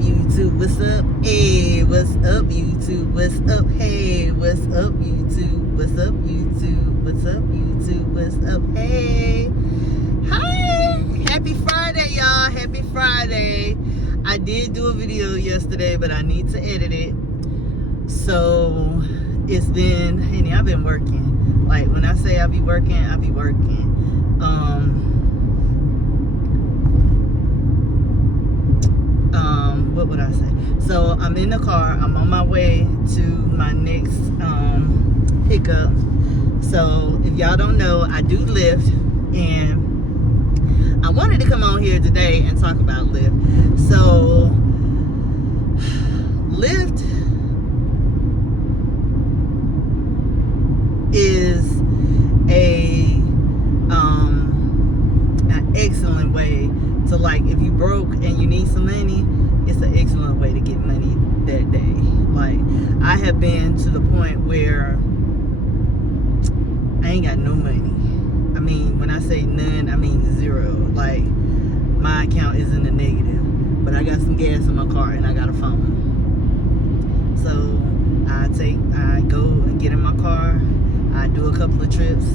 YouTube? What's up? Hey, what's up, YouTube? What's up? Hey, what's up, YouTube? What's up, YouTube? What's up, YouTube? What's up? Hey. Hi. Happy Friday, y'all. Happy Friday. I did do a video yesterday, but I need to edit it. So, it's been, honey, I've been working. Like, when I say I be working, I be working. What would I say? So I'm in the car. I'm on my way to my next pickup. So if y'all don't know, I do Lyft, and I wanted to come on here today and talk about Lyft. So Lyft is an excellent way to, like, if you broke and you need some money, it's an excellent way to get money that day. Like, I have been to the point where I ain't got no money. I mean, when I say none, I mean zero. Like, my account is in the negative, but I got some gas in my car and I got a phone. So I go and get in my car. I do a couple of trips.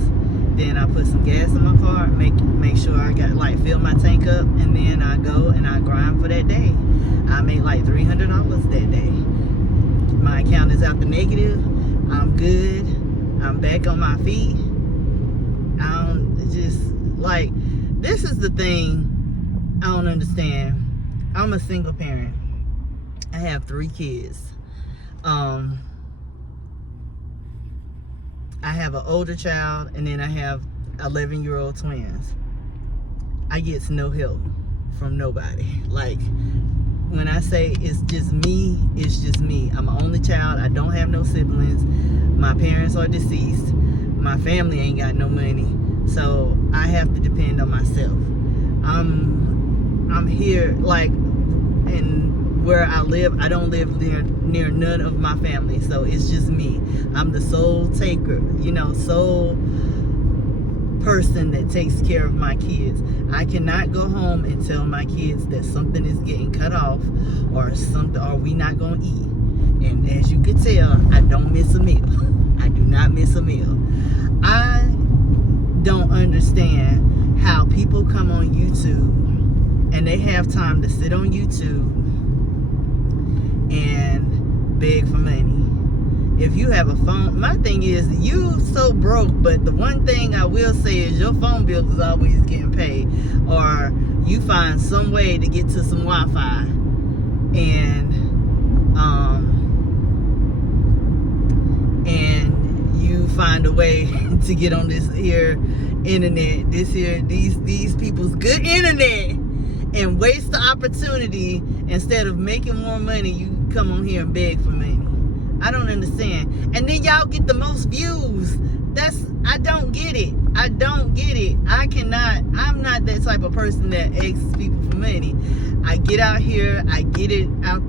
Then I put some gas in my car, make sure I got, like, fill my tank up, and then I go and I grind for that day. I made like $300 that day. My account is out the negative. I'm good. I'm back on my feet. I'm just, like, this is the thing I don't understand. I'm a single parent. I have 3 kids. I have an older child, and then I have 11-year-old twins. I get no help from nobody. Like, when I say it's just me, it's just me. I'm an only child. I don't have no siblings. My parents are deceased. My family ain't got no money. So I have to depend on myself. I'm here, like, and where I live, I don't live near none of my family, so it's just me. I'm the sole taker, sole person that takes care of my kids. I cannot go home and tell my kids that something is getting cut off or we not gonna eat. And as you can tell, I don't miss a meal. I do not miss a meal. I don't understand how people come on YouTube and they have time to sit on YouTube and beg for money. If you have a phone, my thing is, you so broke, but the one thing I will say is your phone bill is always getting paid, or you find some way to get to some Wi-Fi, and you find a way to get on this here internet, these people's good internet, and waste the opportunity. Instead of making more money, you come on here and beg for money. I don't understand. And then y'all get the most views. I don't get it. I don't get it. I'm not that type of person that asks people for money. I get out here, I get it out.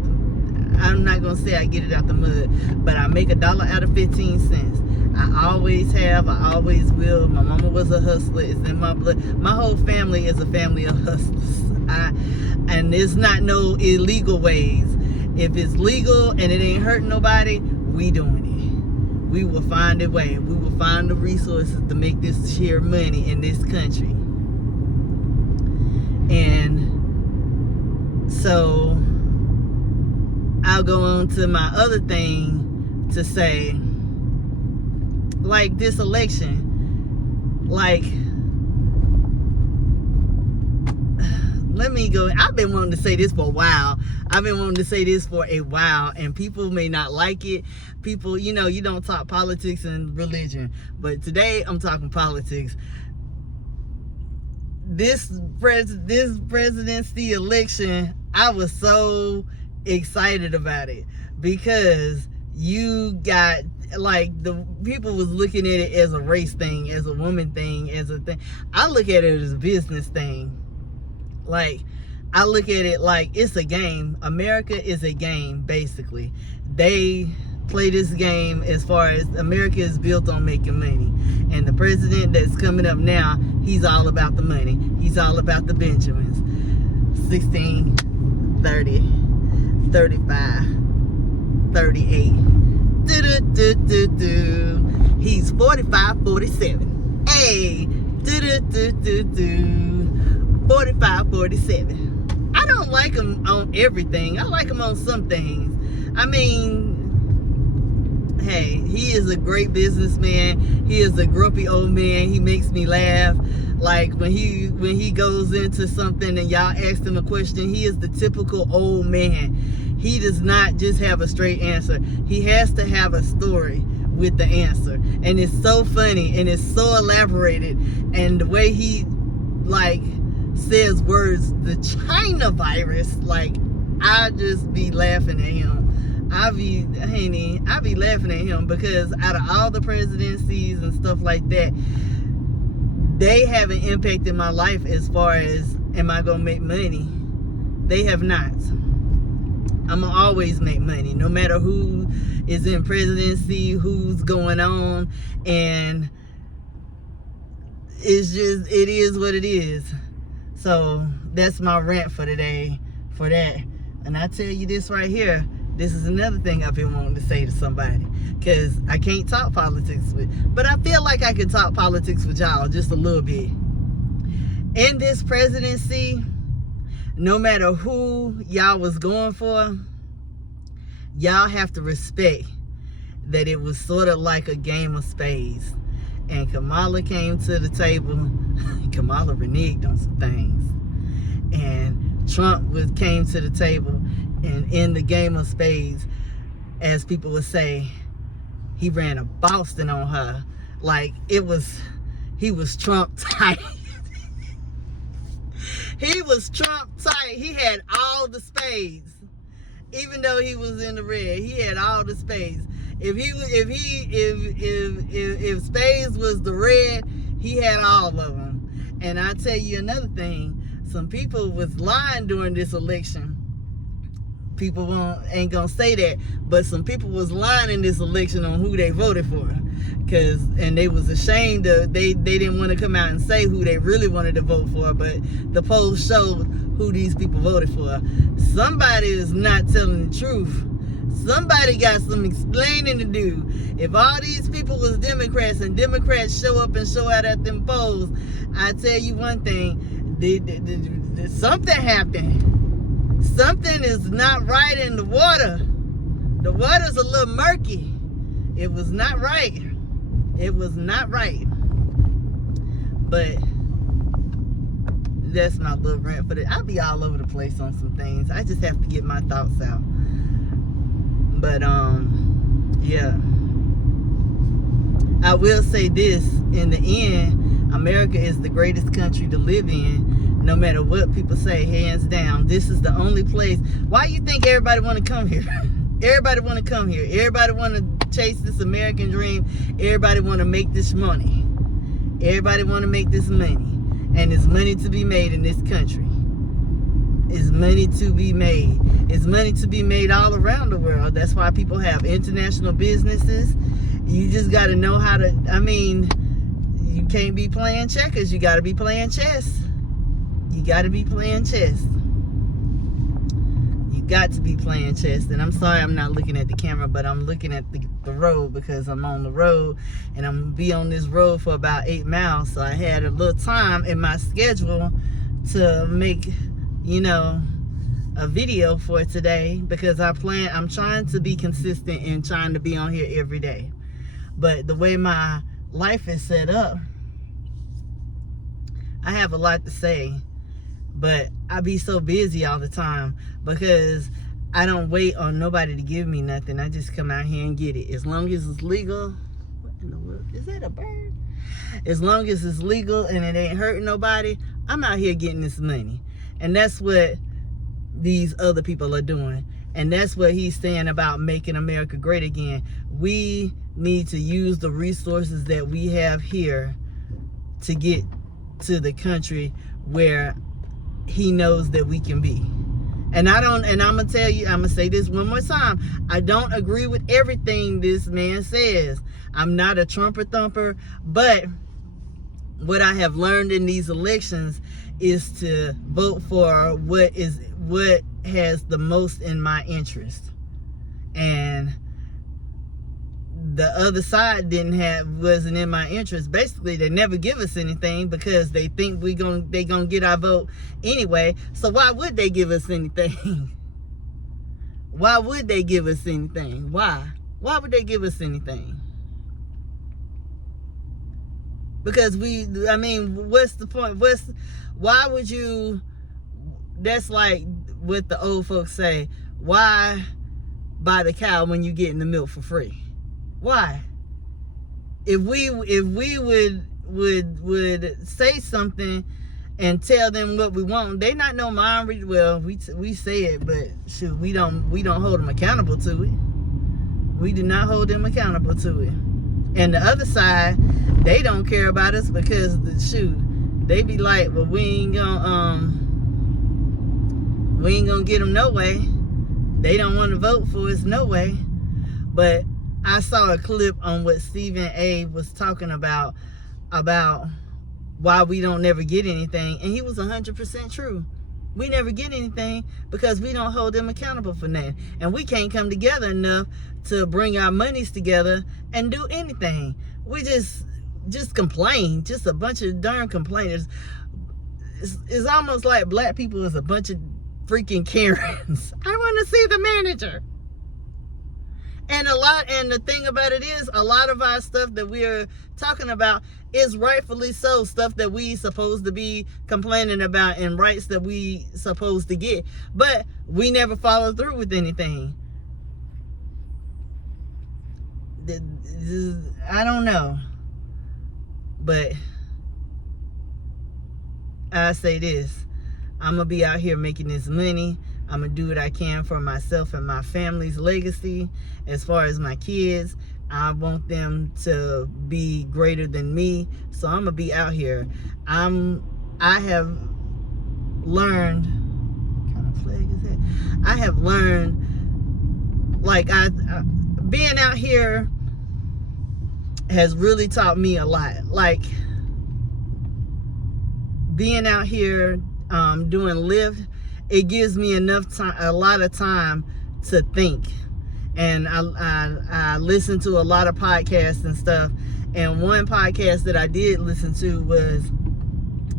I'm not gonna say I get it out the mud, but I make $1 out of 15 cents. I always have, I always will. My mama was a hustler. It's in my blood. My whole family is a family of hustlers. And it's not no illegal ways. If it's legal and it ain't hurting nobody, we doing it. We will find a way. We will find the resources to make this sheer money in this country. And so I'll go on to my other thing to say, like, this election, like, let me go. I've been wanting to say this for a while. And people may not like it. People, you don't talk politics and religion. But today, I'm talking politics. This presidency election, I was so excited about it. Because you got, like, the people was looking at it as a race thing, as a woman thing, as a thing. I look at it as a business thing. Like, I look at it like it's a game. America is a game, basically. They play this game as far as America is built on making money. And the president that's coming up now, he's all about the money. He's all about the Benjamins. 16, 30. 35, 38. He's 45, 47. Hey, 45, 47. I don't like him on everything. I like him on some things. I mean, hey, he is a great businessman. He is a grumpy old man. He makes me laugh. Like when he goes into something and y'all ask him a question, he is the typical old man. He does not just have a straight answer. He has to have a story with the answer. And it's so funny and it's so elaborated. And the way he like says words, the China virus, like I just be laughing at him. I be laughing at him because out of all the presidencies and stuff like that, they haven't impacted my life as far as am I gonna make money. They have not. I'm gonna always make money no matter who is in presidency, who's going on, and it's just, it is what it is. So that's my rant for today for that. And I tell you this right here, this is another thing I've been wanting to say to somebody, because I can't talk politics with, but I feel like I can talk politics with y'all just a little bit. In this presidency, no matter who y'all was going for, y'all have to respect that it was sort of like a game of spades. And Kamala came to the table. Kamala reneged on some things. And Trump came to the table, and in the game of spades, as people would say, he ran a Boston on her. Like he was Trump tight. He was Trump tight. He had all the spades. Even though he was in the red, he had all the spades. If spades was the red, he had all of them. And I tell you another thing, some people was lying during this election. People ain't gonna say that, but some people was lying in this election on who they voted for, and they was ashamed of, they didn't want to come out and say who they really wanted to vote for, but the polls showed who these people voted for. Somebody is not telling the truth. Somebody got some explaining to do. If all these people was Democrats and Democrats show up and show out at them polls, I tell you one thing, something happened. Something is not right in the water. The water's a little murky. It was not right. It was not right. But that's my little rant for the. I'll be all over the place on some things. I just have to get my thoughts out. But yeah. I will say this, in the end, America is the greatest country to live in. No matter what people say, hands down, this is the only place. Why you think everybody want to come here? Everybody want to come here. Everybody want to chase this American dream. Everybody want to make this money. Everybody want to make this money. And there's money to be made in this country. It's money to be made. It's money to be made all around the world. That's why people have international businesses. You just got to know how to, I mean, you can't be playing checkers. You got to be playing chess. You got to be playing chess. You got to be playing chess. And I'm sorry I'm not looking at the camera, but I'm looking at the road because I'm on the road. And I'm going to be on this road for about 8 miles. So I had a little time in my schedule to make, you know, a video for today. Because I'm trying to be consistent and trying to be on here every day. But the way my life is set up, I have a lot to say. But I be so busy all the time because I don't wait on nobody to give me nothing. I just come out here and get it. As long as it's legal. What in the world? Is that a bird? As long as it's legal and it ain't hurting nobody, I'm out here getting this money. And that's what these other people are doing. And that's what he's saying about making America great again. We need to use the resources that we have here to get to the country where he knows that we can be. And I'm gonna tell you, I'm gonna say this one more time. I don't agree with everything this man says. I'm not a Trumper thumper, but what I have learned in these elections is to vote for what what has the most in my interest. And the other side wasn't in my interest. Basically, they never give us anything because they think they gonna get our vote anyway. So why would they give us anything? Why would they give us anything? Why would they give us anything? Because what's the point? Why would you? That's like what the old folks say. Why buy the cow when you getting the milk for free? Why? If we would say something and tell them what we want, they not no mind read. Well, we say it, but shoot, we don't hold them accountable to it. We do not hold them accountable to it. And the other side, they don't care about us because they be like, well, we ain't gonna get them no way. They don't want to vote for us no way. But I saw a clip on what Stephen A. was talking about why we don't never get anything, and he was 100% true. We never get anything because we don't hold them accountable for nothing, and we can't come together enough to bring our monies together and do anything. We just complain, just a bunch of darn complainers. It's almost like black people is a bunch of freaking Karens. I want to see the manager. And the thing about it is, a lot of our stuff that we're talking about is rightfully so, stuff that we supposed to be complaining about and rights that we supposed to get. But we never follow through with anything. I don't know. But I say this. I'm going to be out here making this money. I'm going to do what I can for myself and my family's legacy. As far as my kids, I want them to be greater than me. So I'm going to be out here. I have learned, what kind of flag is that? I have learned, like, being out here has really taught me a lot. Like, being out here doing Lyft, it gives me a lot of time to think. And I listen to a lot of podcasts and stuff. And one podcast that I did listen to was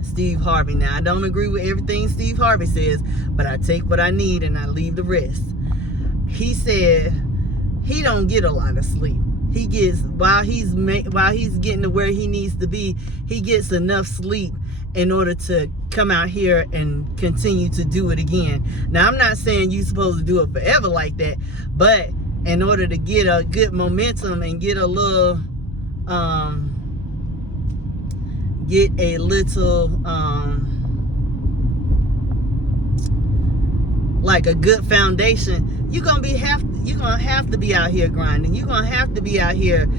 Steve Harvey. Now, I don't agree with everything Steve Harvey says, but I take what I need and I leave the rest. He said he don't get a lot of sleep. He gets, while he's getting to where he needs to be, he gets enough sleep in order to come out here and continue to do it again. Now, I'm not saying you're supposed to do it forever like that, but in order to get a good momentum and get a little like a good foundation, you're gonna have to be out here grinding. You're gonna have to be out here,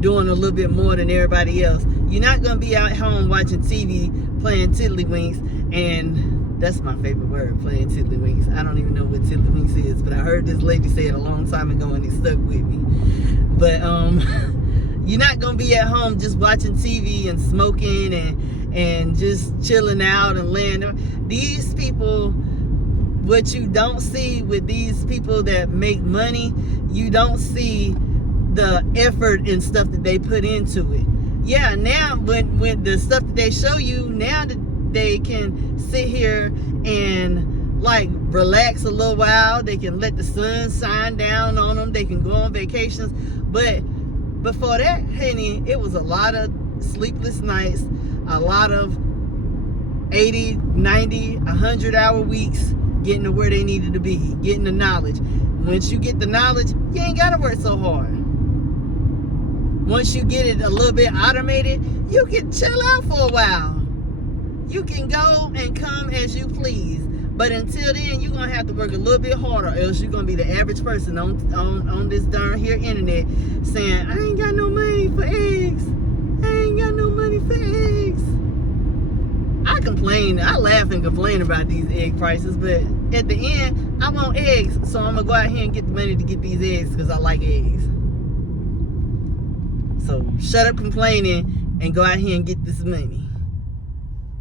doing a little bit more than everybody else. You're not gonna be out home watching TV playing tiddlywinks, and that's my favorite word, playing tiddlywinks. I don't even know what tiddlywinks is, but I heard this lady say it a long time ago and it stuck with me. But you're not gonna be at home just watching TV and smoking and just chilling out and laying there. These people, what you don't see with these people that make money, you don't see the effort and stuff that they put into it. Yeah, now when the stuff that they show you, now that they can sit here and like relax a little while, they can let the sun shine down on them, they can go on vacations. But before that, honey, it was a lot of sleepless nights, a lot of 80, 90, 100-hour weeks getting to where they needed to be, getting the knowledge. Once you get the knowledge, you ain't got to work so hard. Once you get it a little bit automated, you can chill out for a while. You can go and come as you please. But until then, you're going to have to work a little bit harder, or else you're going to be the average person on this darn here internet saying, I ain't got no money for eggs. I ain't got no money for eggs. I complain, I laugh and complain about these egg prices, but at the end, I want eggs, so I'm going to go out here and get the money to get these eggs because I like eggs. So shut up complaining and go out here and get this money.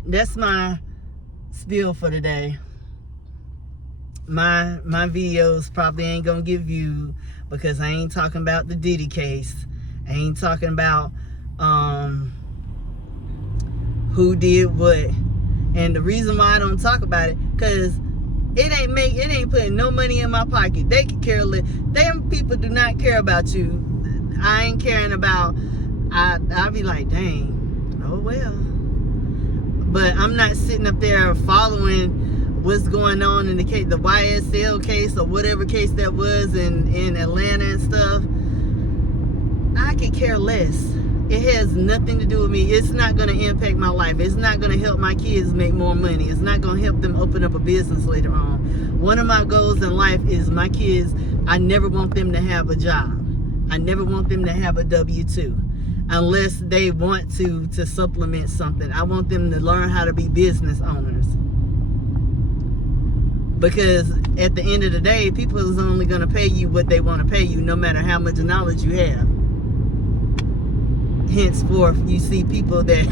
That's my spiel for today. my videos probably ain't gonna get viewed because I ain't talking about the Diddy case. I ain't talking about who did what. And the reason why I don't talk about it, because it ain't putting no money in my pocket. They could care less. Them people do not care about you. I ain't caring about. I'll be like, dang, oh well. But I'm not sitting up there following what's going on in the case, the YSL case or whatever case that was in Atlanta and stuff. I could care less. It has nothing to do with me. It's not going to impact my life. It's not going to help my kids make more money. It's not going to help them open up a business later on. One of my goals in life is my kids, I never want them to have a job. I never want them to have a W-2 unless they want to supplement something. I want them to learn how to be business owners. Because at the end of the day, people is only going to pay you what they want to pay you, no matter how much knowledge you have. Henceforth, you see people that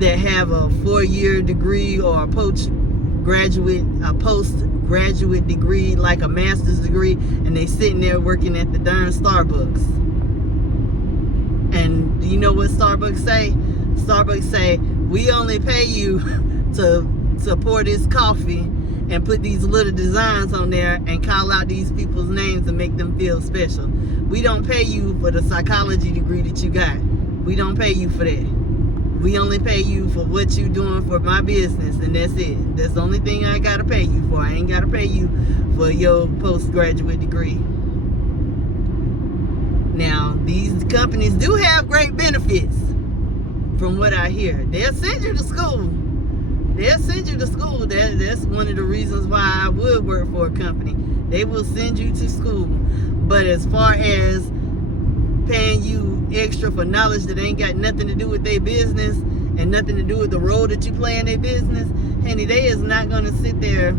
have a 4-year degree or a postgraduate degree, like a master's degree, and they sitting there working at the darn Starbucks. And you know what Starbucks say? Starbucks say, we only pay you to pour this coffee and put these little designs on there and call out these people's names and make them feel special. We don't pay you for the psychology degree that you got. We don't pay you for that. We only pay you for what you're doing for my business, and that's it. That's the only thing I gotta pay you for. I ain't gotta pay you for your postgraduate degree. Now, these companies do have great benefits, from what I hear. They'll send you to school. They'll send you to school. That's one of the reasons why I would work for a company. They will send you to school. But as far as paying you extra for knowledge that ain't got nothing to do with their business and nothing to do with the role that you play in their business, honey, they is not going to sit there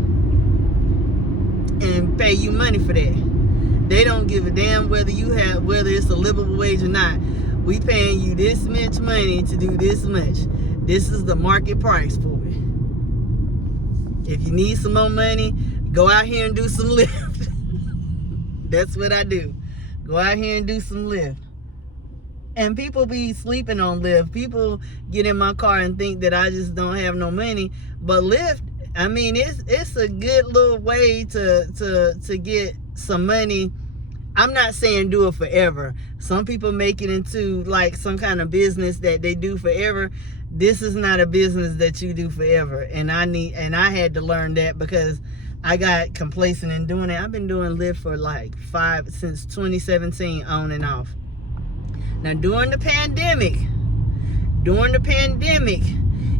and pay you money for that. They don't give a damn whether it's a livable wage or not. We paying you this much money to do this much. This is the market price for it. If you need some more money, go out here and do some Lyft. That's what I do. Go out here and do some Lyft. And people be sleeping on Lyft. People get in my car and think that I just don't have no money. But Lyft, I mean, it's a good little way to get some money. I'm not saying do it forever. Some people make it into like some kind of business that they do forever. This is not a business that you do forever. And I had to learn that because I got complacent in doing it. I've been doing Lyft for like since 2017 on and off. Now during the pandemic,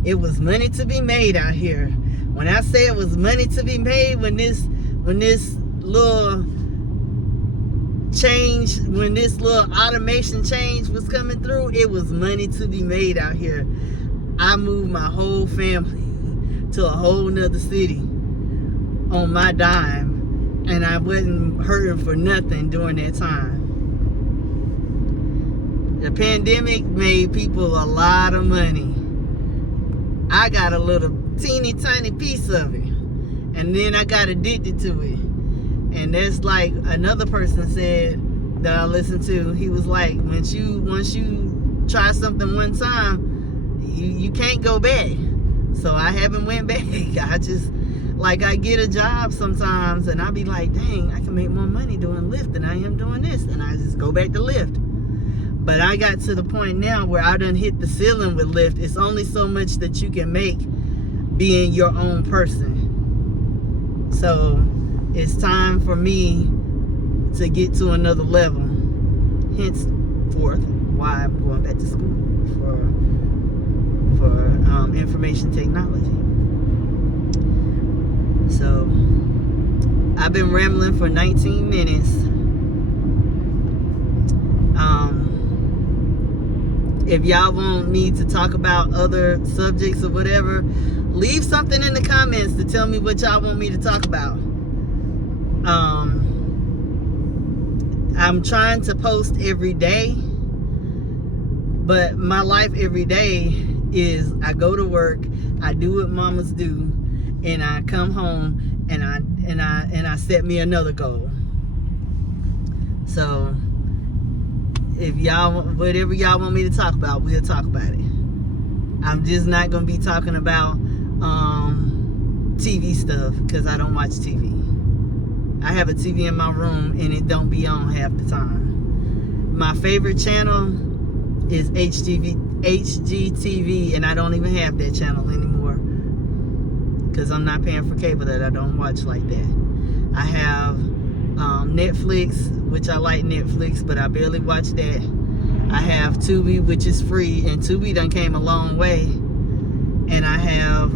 it was money to be made out here. When I say it was money to be made, when this little change, when this little automation change was coming through, it was money to be made out here. I moved my whole family to a whole nother city on my dime, and I wasn't hurting for nothing during that time. The pandemic made people a lot of money. I got a little teeny tiny piece of it, and then I got addicted to it. And that's like another person said that I listened to. He was like, once you try something one time, you can't go back. So I haven't went back. I get a job sometimes and I be like, dang, I can make more money doing Lyft than I am doing this. And I just go back to Lyft. But I got to the point now where I done hit the ceiling with Lyft. It's only so much that you can make being your own person. So it's time for me to get to another level. Henceforth, why I'm going back to school for information technology. So I've been rambling for 19 minutes. If y'all want me to talk about other subjects or whatever, leave something in the comments to tell me what y'all want me to talk about. I'm trying to post every day, but my life every day is I go to work, I do what mamas do, and I come home and I set me another goal. So if y'all, whatever y'all want me to talk about, we'll talk about it. I'm just not gonna be talking about TV stuff, because I don't watch TV. I have a TV in my room and it don't be on half the time. My favorite channel is HGTV, and I don't even have that channel anymore because I'm not paying for cable that I don't watch like that. I have Netflix, which I like Netflix, but I barely watch that. I have Tubi, which is free, and Tubi done came a long way. And I have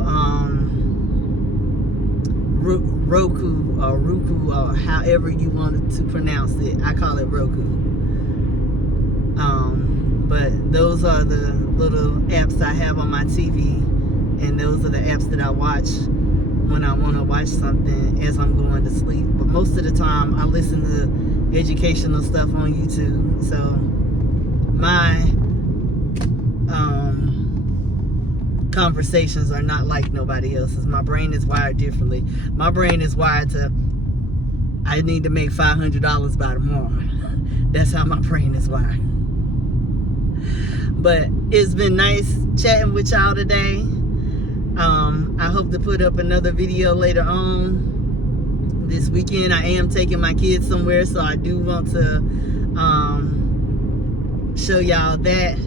Roku, or however you want to pronounce it. I call it Roku. But those are the little apps I have on my TV, and those are the apps that I watch when I want to watch something as I'm going to sleep. But most of the time I listen to educational stuff on YouTube. So my conversations are not like nobody else's. My brain is wired differently. My brain is wired to, I need to make $500 by tomorrow. That's how my brain is wired. But it's been nice chatting with y'all today. I hope to put up another video later on this weekend. I am taking my kids somewhere, so I do want to show y'all that.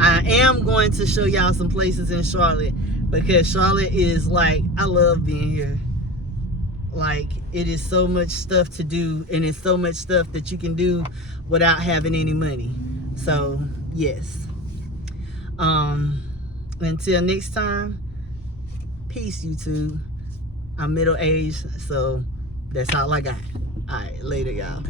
I am going to show y'all some places in Charlotte, because Charlotte is like, I love being here. Like, it is so much stuff to do, and it's so much stuff that you can do without having any money. So yes. Until next time, peace, YouTube. I'm middle-aged, so that's all I got. All right, later, y'all.